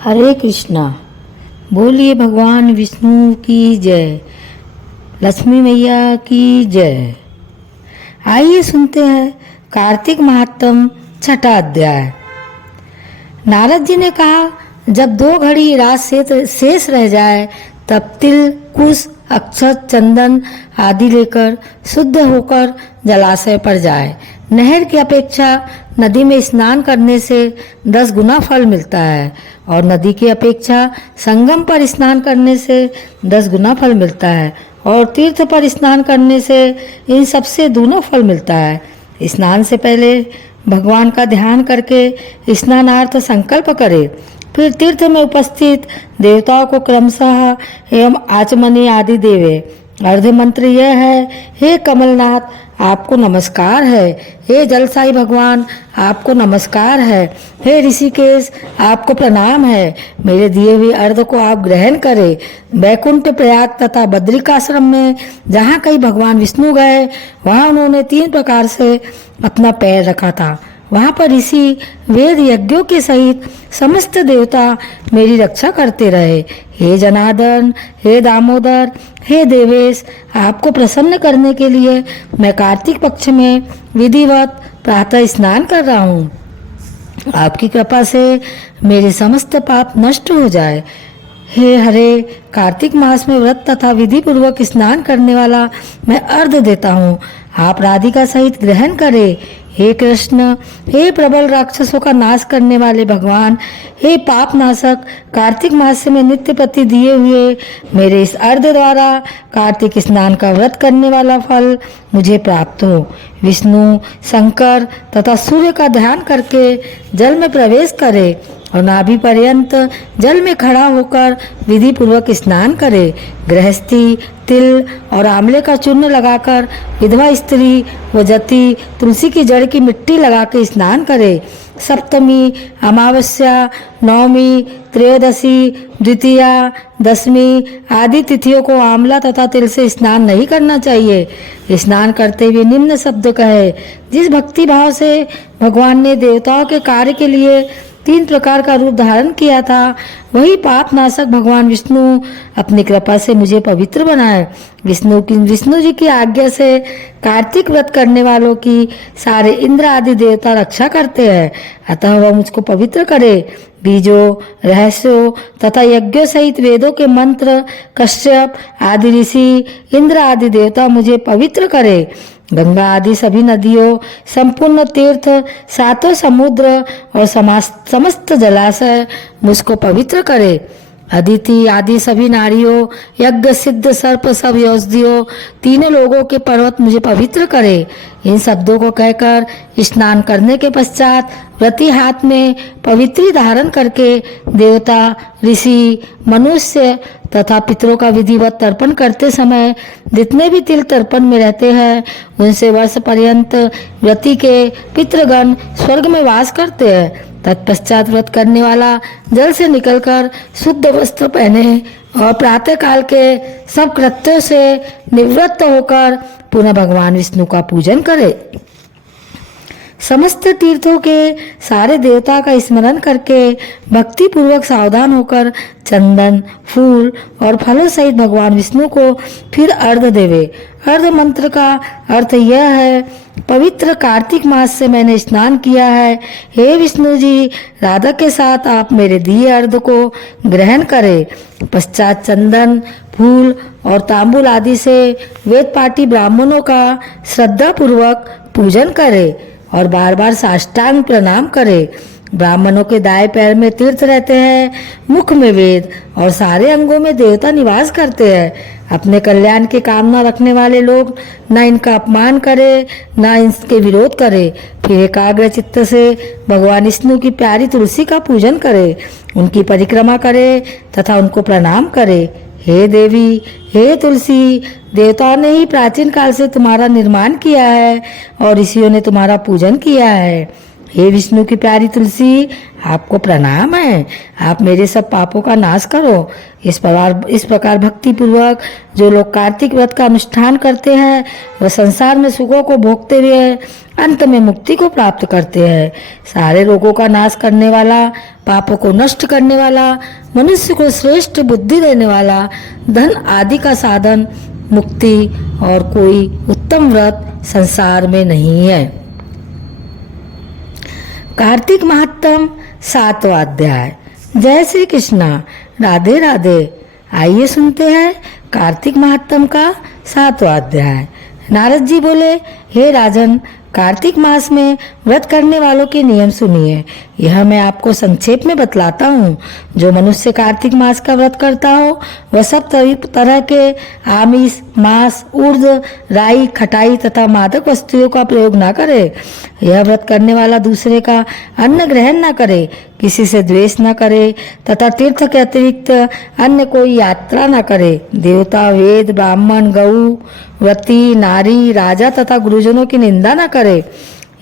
हरे कृष्णा। बोलिए भगवान विष्णु की जय, लक्ष्मी मैया की जय। आइए सुनते हैं कार्तिक महात्म छठा अध्याय। नारद जी ने कहा, जब 2 घड़ी रात शेष रह जाए तब तिल, कुश, अक्षत, चंदन आदि लेकर शुद्ध होकर जलाशय पर जाए। नहर की अपेक्षा नदी में स्नान करने से 10 गुना फल मिलता है और नदी की अपेक्षा संगम पर स्नान करने से 10 गुना फल मिलता है और तीर्थ पर स्नान करने से इन सबसे दूना फल मिलता है। स्नान से पहले भगवान का ध्यान करके स्नानार्थ संकल्प करे, फिर तीर्थ में उपस्थित देवताओं को क्रमशः एवं आचमनी आदि देवे। अर्ध मंत्र यह है, हे कमलनाथ आपको नमस्कार है, हे जलसाई भगवान आपको नमस्कार है, हे ऋषिकेश आपको प्रणाम है। मेरे दिए हुए अर्ध को आप ग्रहण करें। वैकुंठ, प्रयाग तथा बद्रिकाश्रम में जहाँ कहीं भगवान विष्णु गए वहाँ उन्होंने 3 प्रकार से अपना पैर रखा था। वहाँ पर ऋषि वेद यज्ञों के सहित समस्त देवता मेरी रक्षा करते रहे। हे जनार्दन, हे दामोदर, हे देवेश, आपको प्रसन्न करने के लिए मैं कार्तिक पक्ष में विधिवत प्रातः स्नान कर रहा हूँ। आपकी कृपा से मेरे समस्त पाप नष्ट हो जाए। हे हरे, कार्तिक मास में व्रत तथा विधि पूर्वक स्नान करने वाला मैं अर्घ देता हूँ, आप राधिका सहित ग्रहण करें। हे कृष्ण, हे प्रबल राक्षसों का नाश करने वाले भगवान, हे पाप नाशक, कार्तिक मास में नित्य प्रति दिए हुए मेरे इस अर्घ द्वारा कार्तिक स्नान का व्रत करने वाला फल मुझे प्राप्त हो। विष्णु, शंकर तथा सूर्य का ध्यान करके जल में प्रवेश करे और नाभि पर्यंत जल में खड़ा होकर विधि पूर्वक स्नान करे। गृहस्थी तिल और आंवले का चूर्ण लगाकर विधवा स्त्री व जति तुलसी की जड़ की मिट्टी लगा के स्नान करे। सप्तमी, अमावस्या, नवमी, त्रयोदशी, द्वितीया, दशमी आदि तिथियों को आंवला तथा तिल से स्नान नहीं करना चाहिए। स्नान करते हुए निम्न शब्द कहे, जिस भक्ति भाव से भगवान ने देवताओं के कार्य के लिए 3 प्रकार का रूप धारण किया था, वही पाप नाशक भगवान विष्णु अपनी कृपा से मुझे पवित्र बनाए। विष्णु जी की आज्ञा से कार्तिक व्रत करने वालों की सारे इंद्र आदि देवता रक्षा करते हैं, अतः वह मुझको पवित्र करे। बीजों, रहस्यों तथा यज्ञों सहित वेदों के मंत्र, कश्यप आदि ऋषि, इंद्र आदि देवता मुझे पवित्र करे। गंगा आदि सभी नदियों, संपूर्ण तीर्थ, 7 समुद्र और समस्त जलाशय मुझको पवित्र करे। अदिति आदि सभी नारियों, यज्ञ सिद्ध सर्प सब औषधियों, 3 लोगों के पर्वत मुझे पवित्र करे। इन शब्दों को कहकर स्नान करने के पश्चात व्रती हाथ में पवित्री धारण करके देवता, ऋषि, मनुष्य तथा पितरों का विधिवत तर्पण करते समय जितने भी तिल तर्पण में रहते हैं उनसे वर्ष पर्यंत व्रती के पितृगण स्वर्ग में वास करते हैं। तत्पश्चात व्रत करने वाला जल से निकलकर शुद्ध वस्त्र पहने और प्रातः काल के सब कृत्यों से निवृत्त होकर पुनः भगवान विष्णु का पूजन करे। समस्त तीर्थों के सारे देवता का स्मरण करके भक्ति पूर्वक सावधान होकर चंदन, फूल और फलों सहित भगवान विष्णु को फिर अर्घ देवे। अर्घ मंत्र का अर्थ यह है, पवित्र कार्तिक मास से मैंने स्नान किया है, हे विष्णु जी, राधा के साथ आप मेरे दिए अर्घ को ग्रहण करें। पश्चात चंदन, फूल और तांबूल आदि से वेद पाठी ब्राह्मणों का श्रद्धा पूर्वक पूजन करें और बार बार साष्टांग प्रणाम करें। ब्राह्मणों के दाएं पैर में तीर्थ रहते हैं, मुख में वेद और सारे अंगों में देवता निवास करते हैं। अपने कल्याण की कामना रखने वाले लोग न इनका अपमान करे न इनके विरोध करे। फिर एकाग्र चित्त से भगवान विष्णु की प्यारी तुलसी का पूजन करे, उनकी परिक्रमा करे तथा उनको प्रणाम करे। हे देवी, हे तुलसी, देवताओं ने ही प्राचीन काल से तुम्हारा निर्माण किया है और ऋषियों ने तुम्हारा पूजन किया है। हे विष्णु की प्यारी तुलसी, आपको प्रणाम है। आप मेरे सब पापों का नाश करो। इस प्रकार भक्ति पूर्वक जो लोग कार्तिक व्रत का अनुष्ठान करते हैं वह संसार में सुखों को भोगते हुए अंत में मुक्ति को प्राप्त करते हैं। सारे रोगों का नाश करने वाला, पापों को नष्ट करने वाला, मनुष्य को श्रेष्ठ बुद्धि देने वाला, धन आदि का साधन, मुक्ति और कोई उत्तम व्रत संसार में नहीं है। कार्तिक महात्म 7वां अध्याय। जय श्री कृष्णा। राधे राधे। आइए सुनते हैं कार्तिक महात्म का 7वां अध्याय। नारद जी बोले, हे राजन, कार्तिक मास में व्रत करने वालों के नियम सुनिए। यह मैं आपको संक्षेप में बतलाता हूँ। जो मनुष्य कार्तिक मास का व्रत करता हो वह सब तरह के आमिष, मांस, उर्द, राई, खटाई तथा मादक वस्तुओं का प्रयोग न करे। यह व्रत करने वाला दूसरे का अन्न ग्रहण न करे, किसी से द्वेष न करे तथा तीर्थ के अतिरिक्त अन्य कोई यात्रा न करे। देवता, वेद, ब्राह्मण, गऊ, व्रती, नारी, राजा तथा गुरुजनों की निंदा न करे।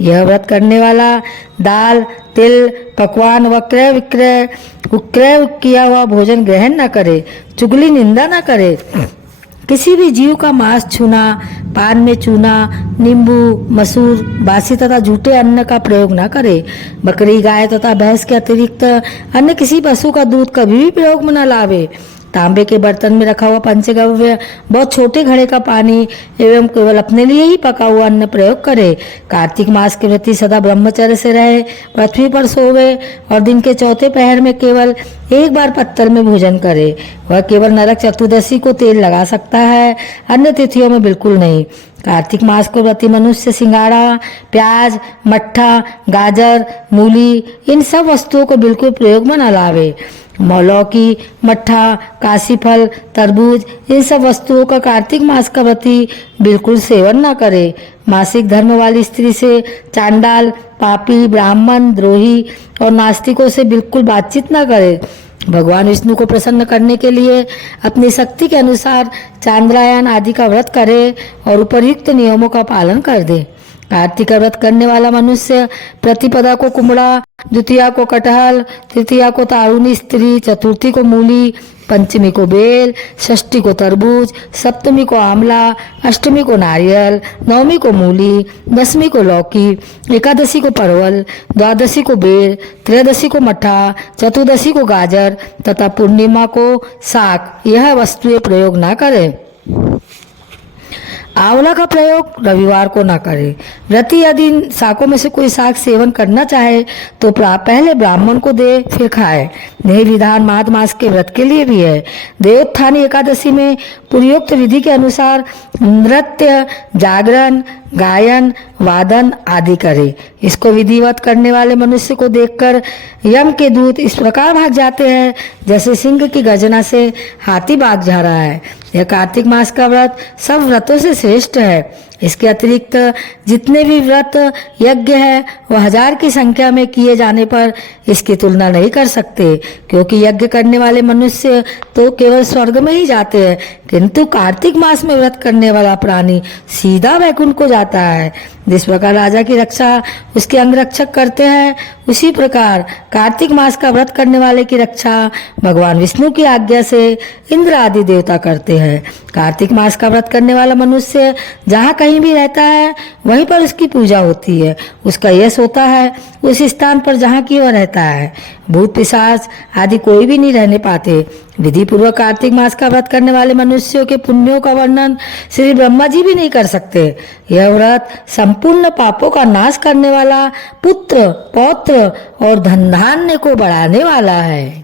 यह व्रत करने वाला दाल, तिल, पकवान व क्रय किया हुआ भोजन ग्रहण न करे, चुगली निंदा न करे। किसी भी जीव का मांस छूना, पान में चूना, नींबू, मसूर, बासी तथा झूठे अन्न का प्रयोग न करे। बकरी, गाय तथा भैंस के अतिरिक्त अन्य किसी पशु का दूध कभी भी प्रयोग में न लावे। तांबे के बर्तन में रखा हुआ पंचगव्य, बहुत छोटे घड़े का पानी एवं केवल अपने लिए ही पका हुआ अन्न प्रयोग करे। कार्तिक मास के व्रती सदा ब्रह्मचर्य से रहे, पृथ्वी पर सोवे और दिन के चौथे पहर में केवल एक बार पत्तल में भोजन करे। वह केवल नरक चतुर्दशी को तेल लगा सकता है, अन्य तिथियों में बिल्कुल नहीं। कार्तिक मास को व्रती मनुष्य सिंगाड़ा, प्याज, मट्ठा, गाजर, मूली इन सब वस्तुओं को बिल्कुल प्रयोग में न लावे। लौकी, मट्ठा, काशी फल, तरबूज इन सब वस्तुओं का कार्तिक मास का व्रती बिल्कुल सेवन न करे। मासिक धर्म वाली स्त्री से, चांडाल, पापी, ब्राह्मण, द्रोही और नास्तिकों से बिल्कुल बातचीत न करे। भगवान विष्णु को प्रसन्न करने के लिए अपनी शक्ति के अनुसार चांद्रायन आदि का व्रत करे और उपयुक्त नियमों का पालन कर दे। कार्तिक व्रत करने वाला मनुष्य प्रतिपदा को कुमड़ा, द्वितीया को कटहल, तृतीया को तारुणी स्त्री, चतुर्थी को मूली, पंचमी को बेल, षष्ठी को तरबूज, सप्तमी को आंवला, अष्टमी को नारियल, नवमी को मूली, दसवीं को लौकी, एकादशी को परवल, द्वादशी को बेर, त्रयोदशी को मट्ठा, चतुर्दशी को गाजर तथा पूर्णिमा को साग यह वस्तुएं प्रयोग न करें। आंवला का प्रयोग रविवार को न करे। व्रती यदि इन शाकों में से कोई शाक सेवन करना चाहे तो पहले ब्राह्मण को दे फिर खाए। यही विधान माघ मास के व्रत के लिए भी है। देवोत्थानी एकादशी में पूर्वोक्त विधि के अनुसार नृत्य, जागरण, गायन, वादन आदि करे। इसको विधिवत करने वाले मनुष्य को देखकर यम के दूत इस प्रकार भाग जाते हैं जैसे सिंह की गर्जना से हाथी भाग जा रहा है। यह कार्तिक मास का व्रत सब व्रतों से श्रेष्ठ है। इसके अतिरिक्त जितने भी व्रत यज्ञ है वह 1000 की संख्या में किए जाने पर इसकी तुलना नहीं कर सकते, क्योंकि यज्ञ करने वाले मनुष्य तो केवल स्वर्ग में ही जाते हैं, किंतु कार्तिक मास में व्रत करने वाला प्राणी सीधा वैकुंठ को जाता है। जिस प्रकार राजा की रक्षा उसके अंगरक्षक करते हैं, उसी प्रकार कार्तिक मास का व्रत करने वाले की रक्षा भगवान विष्णु की आज्ञा से इंद्र आदि देवता करते हैं। कार्तिक मास का व्रत करने वाला मनुष्य जहाँ कहीं भी रहता है वहीं पर उसकी पूजा होती है। उसका यश होता है उस स्थान पर जहाँ की वह रहता है। भूत पिशाच आदि कोई भी नहीं रहने पाते। विधि पूर्वक कार्तिक मास का व्रत करने वाले मनुष्यों के पुण्यों का वर्णन श्री ब्रह्मा जी भी नहीं कर सकते। यह व्रत संपूर्ण पापों का नाश करने वाला, पुत्र, पौत्र और धन धान्य को बढ़ाने वाला है।